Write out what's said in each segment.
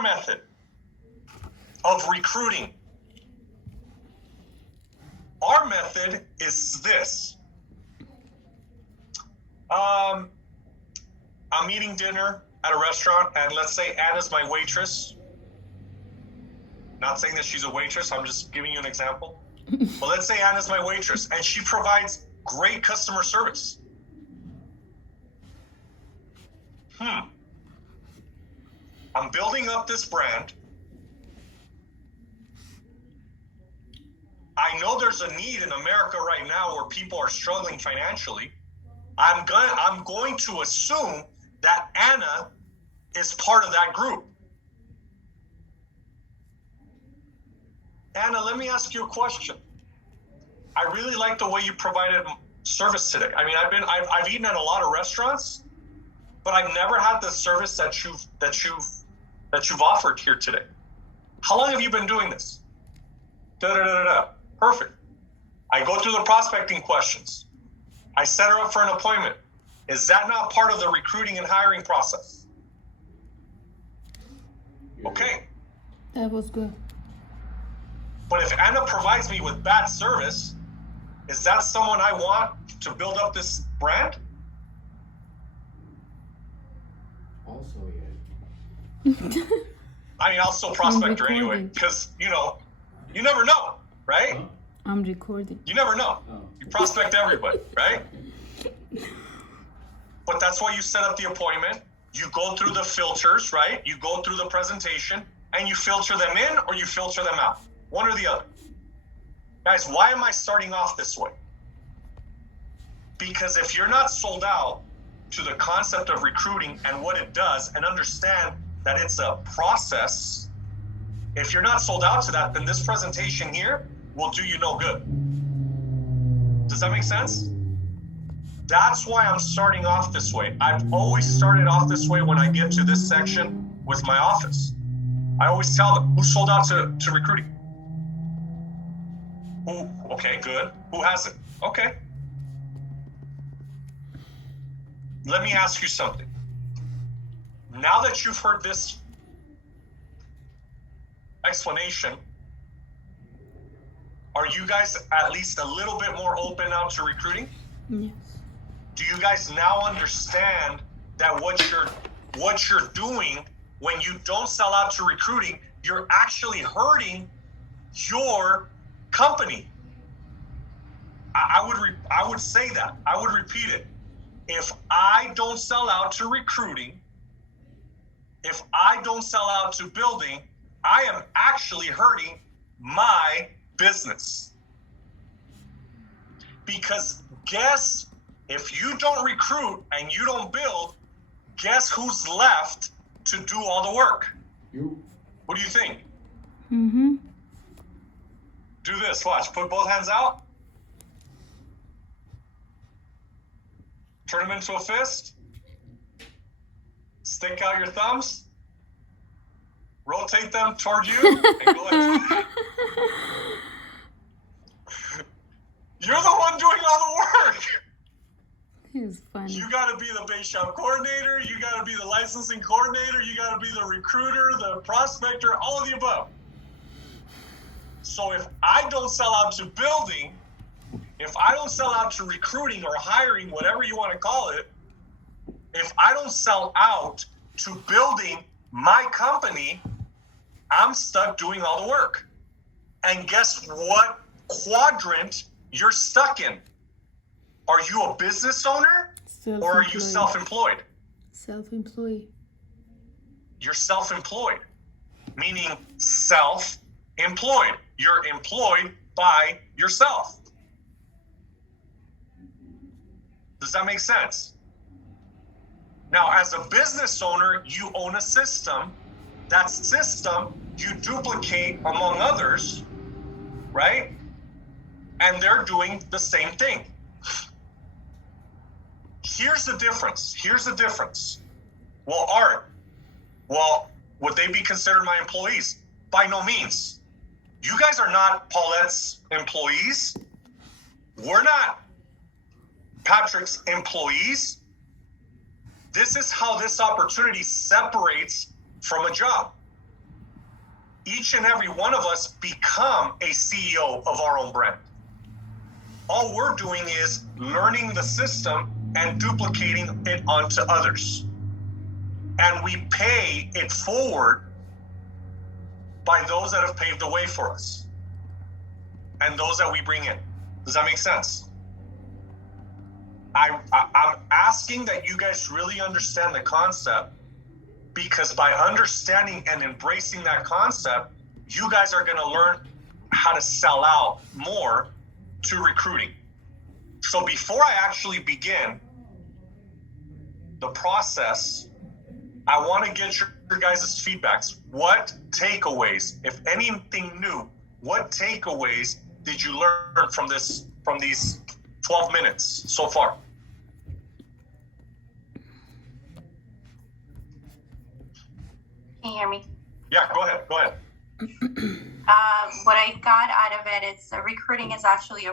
our method of recruiting. Our method is this. I'm eating dinner at a restaurant, and let's say Anna's my waitress. Not saying that she's a waitress, I'm just giving you an example. But let's say Anna's my waitress, and she provides great customer service. I'm building up this brand. I know there's a need in America right now where people are struggling financially. I'm going to assume that Anna is part of that group. Anna, let me ask you a question. I really like the way you provided service today. I mean, I've eaten at a lot of restaurants, but I've never had the service that you've offered here today. How long have you been doing this? Perfect. I go through the prospecting questions. I set her up for an appointment. Is that not part of the recruiting and hiring process? Okay. That was good. But if Anna provides me with bad service, is that someone I want to build up this brand? Also, yeah. I mean, I'll still prospect her anyway, because, you never know, right? Huh? I'm recording. You never know. Oh. You prospect everybody, right? But that's why you set up the appointment. You go through the filters, right? You go through the presentation, and you filter them in or you filter them out. One or the other. Guys, why am I starting off this way? Because if you're not sold out to the concept of recruiting and what it does, and understand that it's a process, if you're not sold out to that, then this presentation here will do you no good. Does that make sense? That's why I'm starting off this way. I've always started off this way when I get to this section with my office. I always tell them, who's sold out to recruiting? Who? Okay, good. Who hasn't? Okay. Let me ask you something. Now that you've heard this explanation, are you guys at least a little bit more open now to recruiting? Yes. Do you guys now understand that what you're doing when you don't sell out to recruiting, you're actually hurting your company? I would say that. I would repeat it. If I don't sell out to recruiting, if I don't sell out to building, I am actually hurting my business. Because guess, if you don't recruit and you don't build, guess who's left to do all the work? You. What do you think? Mm-hmm. Do this, watch. Put both hands out. Turn them into a fist. Stick out your thumbs. Rotate them toward you. And go like You're the one doing all the work. He's funny. You got to be the base shop coordinator. You got to be the licensing coordinator. You got to be the recruiter, the prospector, all of the above. So if I don't sell out to building, if I don't sell out to recruiting or hiring, whatever you want to call it, if I don't sell out to building my company, I'm stuck doing all the work. And guess what quadrant you're stuck in? Are you a business owner or are you self-employed? Self-employed. You're self-employed, meaning self-employed. You're employed by yourself. Does that make sense? Now, as a business owner, you own a system. That system you duplicate among others, right? And they're doing the same thing. Here's the difference. Here's the difference. Well, Art, would they be considered my employees? By no means. You guys are not Paulette's employees. We're not Patrick's employees. This is how this opportunity separates from a job. each and every one of us become a CEO of our own brand. All we're doing is learning the system and duplicating it onto others. And we pay it forward by those that have paved the way for us and those that we bring in. Does that make sense? I'm asking that you guys really understand the concept, because by understanding and embracing that concept, you guys are going to learn how to sell out more to recruiting. So before I actually begin the process, I want to get your guys' feedbacks. What takeaways, if anything new, what takeaways did you learn from these 12 minutes so far? Can you hear me? Yeah, go ahead. What I got out of it is recruiting is actually a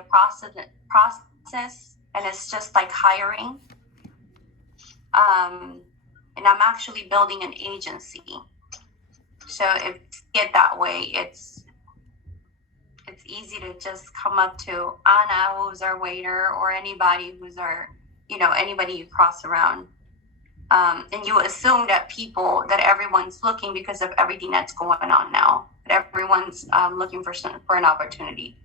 process, and it's just like hiring. And I'm actually building an agency. So if it that way, it's easy to just come up to Anna, who's our waiter, or anybody who's anybody you cross around. And you assume that everyone's looking because of everything that's going on now. That everyone's looking for an opportunity.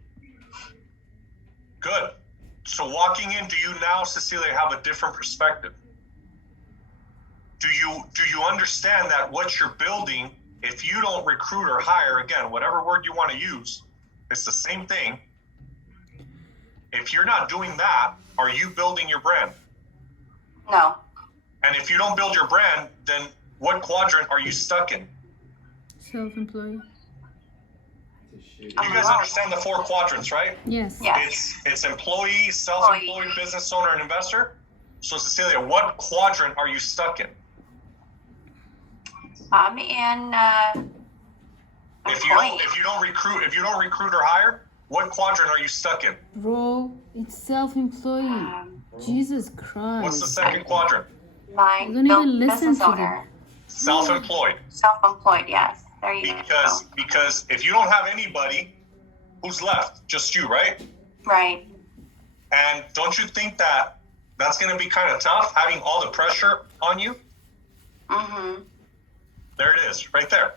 Good. So walking in, do you now, Cecilia, have a different perspective? Do you understand that what you're building, if you don't recruit or hire, again, whatever word you want to use, it's the same thing. If you're not doing that, are you building your brand? No. And if you don't build your brand, then what quadrant are you stuck in? Self-employed. You guys understand the 4 quadrants, right? Yes. Yes. It's employee, self-employed, business owner, and investor. So Cecilia, what quadrant are you stuck in? I'm in. If you don't recruit or hire, what quadrant are you stuck in? Bro, it's self-employed. Jesus Christ. What's the second quadrant? My You don't even listen business to owner. Self-employed. Self-employed, yes. There you go. Because if you don't have anybody, who's left? Just you, right? Right. And don't you think that that's going to be kind of tough, having all the pressure on you? Mm-hmm. There it is, right there.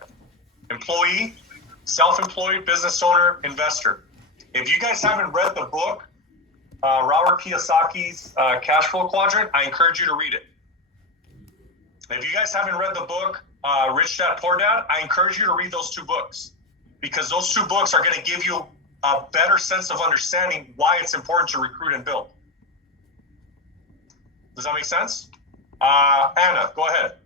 Employee, self-employed, business owner, investor. If you guys haven't read the book, Robert Kiyosaki's Cash Flow Quadrant, I encourage you to read it. If you guys haven't read the book, Rich Dad, Poor Dad, I encourage you to read those 2 books, because those 2 books are going to give you a better sense of understanding why it's important to recruit and build. Does that make sense? Anna, go ahead.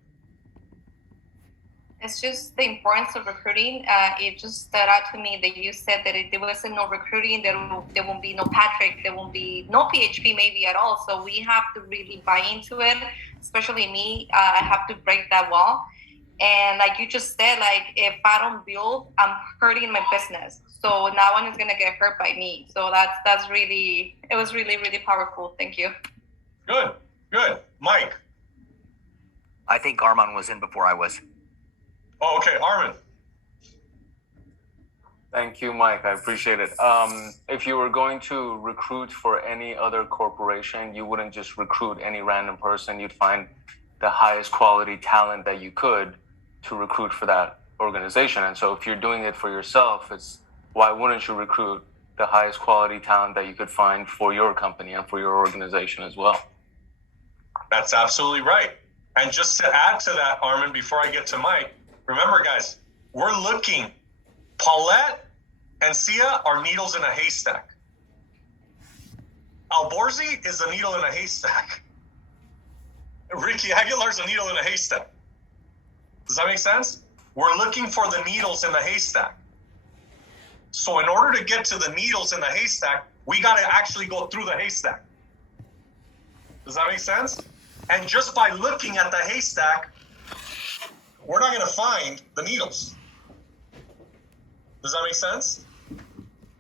It's just the importance of recruiting. It just stood out to me that you said that if there wasn't no recruiting, there won't be no Patrick, there won't be no PHP maybe at all. So we have to really buy into it, especially me. I have to break that wall. And like you just said, like if I don't build, I'm hurting my business. So no one is gonna get hurt by me. So that's really, it was really, really powerful. Thank you. Good. Mike. I think Armand was in before I was. Oh, okay, Armin. Thank you, Mike. I appreciate it. If you were going to recruit for any other corporation, you wouldn't just recruit any random person. You'd find the highest quality talent that you could to recruit for that organization. And so if you're doing it for yourself, it's why wouldn't you recruit the highest quality talent that you could find for your company and for your organization as well? That's absolutely right. And just to add to that, Armin, before I get to Mike, remember, guys, we're looking. Paulette and Sia are needles in a haystack. Alborzi is a needle in a haystack. Ricky Aguilar's a needle in a haystack. Does that make sense? We're looking for the needles in the haystack. So in order to get to the needles in the haystack, we got to actually go through the haystack. Does that make sense? And just by looking at the haystack, we're not going to find the needles. Does that make sense?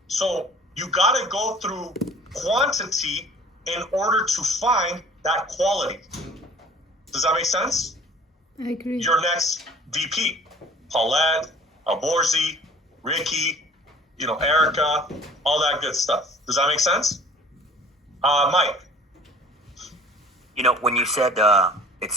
So you got to go through quantity in order to find that quality. Does that make sense? I agree. Your next VP, Paulette, Borzi, Ricky, Erica, all that good stuff. Does that make sense? Mike. When you said it's